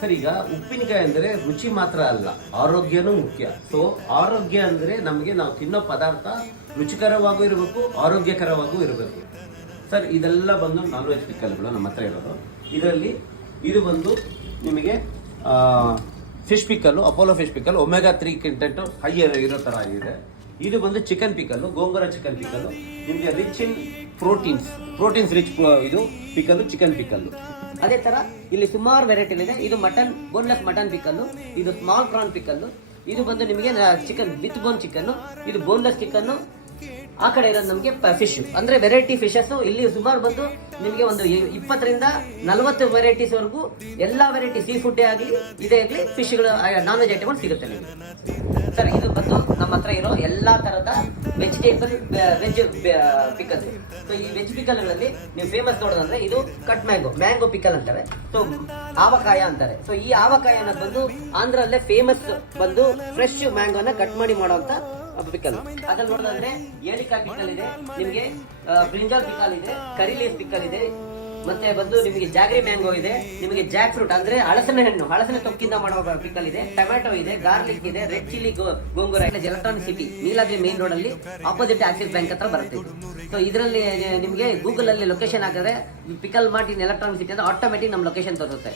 Sir, ಈಗ ಉಪ್ಪಿನಕಾಯಿ ಅಂದರೆ ರುಚಿ ಮಾತ್ರ ಅಲ್ಲ, ಆರೋಗ್ಯನೂ ಮುಖ್ಯ. ಸೊ ಆರೋಗ್ಯ ಅಂದರೆ ನಮಗೆ ನಾವು ತಿನ್ನೋ ಪದಾರ್ಥ ರುಚಿಕರವಾಗೂ ಇರಬೇಕು, ಆರೋಗ್ಯಕರವಾಗೂ ಇರಬೇಕು. ಸರ್, ಇದೆಲ್ಲ ಬಂದು ನಾನ್ ವೆಜ್ ಪಿಕ್ಕಲ್ಗಳು ನಮ್ಮ ಹತ್ರ ಇರೋದು. ಇದರಲ್ಲಿ ಇದು ಬಂದು ನಿಮಗೆ fish pickle, Apollo fish pickle, omega 3 content high ಇರೋ ಥರ ಇದೆ. ಇದು ಬಂದು chicken pickle, gongura chicken pickle, ನಿಮಗೆ ರಿಚ್ ಇನ್ ಪ್ರೋಟೀನ್ಸ್ ರಿಚ್ ಇದು ಪಿಕ್ಕಲ್ಲು, ಚಿಕನ್ ಪಿಕ್ಕಲ್ಲು. ಅದೇ ತರ ಇಲ್ಲಿ ಸುಮಾರು ವೆರೈಟಿ ಇದೆ. ಇದು ಮಟನ್, ಬೋನ್ಲೆಸ್ ಮಟನ್ ಪಿಕ್ಕಲ್ಲು, ಇದು ಸ್ಮಾಲ್ ಪ್ರಾನ್ ಪಿಕ್ಕಲ್ಲು, ಇದು ಬಂದು ನಿಮಗೆ ಚಿಕನ್ ವಿತ್ ಬೋನ್ ಚಿಕನ್, ಇದು ಬೋನ್ಲೆಸ್ ಚಿಕನ್. ಆ ಕಡೆ ಇರೋದು ನಮಗೆ ಫಿಶ್, ಅಂದ್ರೆ ವೆರೈಟಿ ಫಿಶಸ್. ಇಲ್ಲಿ ಸುಮಾರು ಬಂದು ನಿಮಗೆ ಒಂದು 20 ರಿಂದ 40 ವೆರೈಟೀಸ್ ವರೆಗೂ ಎಲ್ಲಾ ವೆರೈಟಿ ಸೀ ಫುಡ್ ಆಗಲಿ ಇದೇ ಆಗಲಿ ಫಿಶ್ಗಳು, ನಾನ್ ವೆಜ್ ಐಟಮ್ಗಳು ಸಿಗುತ್ತೆ ನಿಮಗೆ. ಸರ್, ಇದು ಬಂದು ನಮ್ಮ ಹತ್ರ ಇರೋ ಎಲ್ಲಾ ತರದ ವೆಜ್ ಪಿಕಲ್ಸ್. ಸೊ ಈ ವೆಜ್ ಪಿಕಲ್ಗಳಲ್ಲಿ ನೀವು ಫೇಮಸ್ ನೋಡೋದಂದ್ರೆ ಇದು ಕಟ್ ಮ್ಯಾಂಗೋ ಪಿಕಲ್ ಅಂತಾರೆ. ಸೊ ಆವಕಾಯ ಅಂತಾರೆ. ಸೊ ಈ ಆವಕಾಯ ಅನ್ನೋದು ಬಂದು ಆಂಧ್ರಲ್ಲೇ ಫೇಮಸ್, ಬಂದು ಫ್ರೆಶ್ ಮ್ಯಾಂಗೋನ ಕಟ್ ಮಾಡಿ ಮಾಡುವಂತ ಪಿಕಲ್. ಅದ್ರಲ್ಲಿ ನೋಡೋದಂದ್ರೆ ಏಲಿಕಾಯಿ ಪಿಕಲ್ ಇದೆ, ನಿಮಗೆ ಬ್ರಿಂಜಾಲ್ ಪಿಕಲ್ ಇದೆ, ಕರಿ ಲೀಫ್ ಪಿಕಲ್ ಇದೆ, ಮತ್ತೆ ಬಂದು ನಿಮಗೆ ಜಾಗ್ರಿ ಮ್ಯಾಂಗೋ ಇದೆ, ನಿಮಗೆ ಜಾಕ್ ಫ್ರೂಟ್ ಅಂದ್ರೆ ಹಳಸಿನ ತೊಕ್ಕಿಂದ ಮಾಡುವ ಪಿಕಲ್ ಇದೆ, ಟೊಮ್ಯಾಟೊ ಇದೆ, ಗಾರ್ಲಿಕ್ ಇದೆ, ರೆಡ್ ಚಿಲ್ಲಿ ಗೋಂಗೂರ ಇದೆ. Electronic city Neeladri main road ಅಲ್ಲಿ ಆಪೋಸಿಟ್ ಆಕ್ಸಿಸ್ ಬ್ಯಾಂಕ್ ಹತ್ರ ಬರುತ್ತೆ. ಸೊ ಇದರಲ್ಲಿ ನಿಮಗೆ ಗೂಗಲ್ ಅಲ್ಲಿ ಲೊಕೇಶನ್ ಹಾಕಿದ್ರೆ ಪಿಕಲ್ ಮಾರ್ಟ್ ಇನ್ ಎಲೆಕ್ಟ್ರಾನಿಕ್ ಸಿಟಿ ಅಂತ ಆಟೋಮೆಟಿಕ್ ನಮ್ಮ ಲೊಕೇಶನ್ ತೋರಿಸುತ್ತೆ.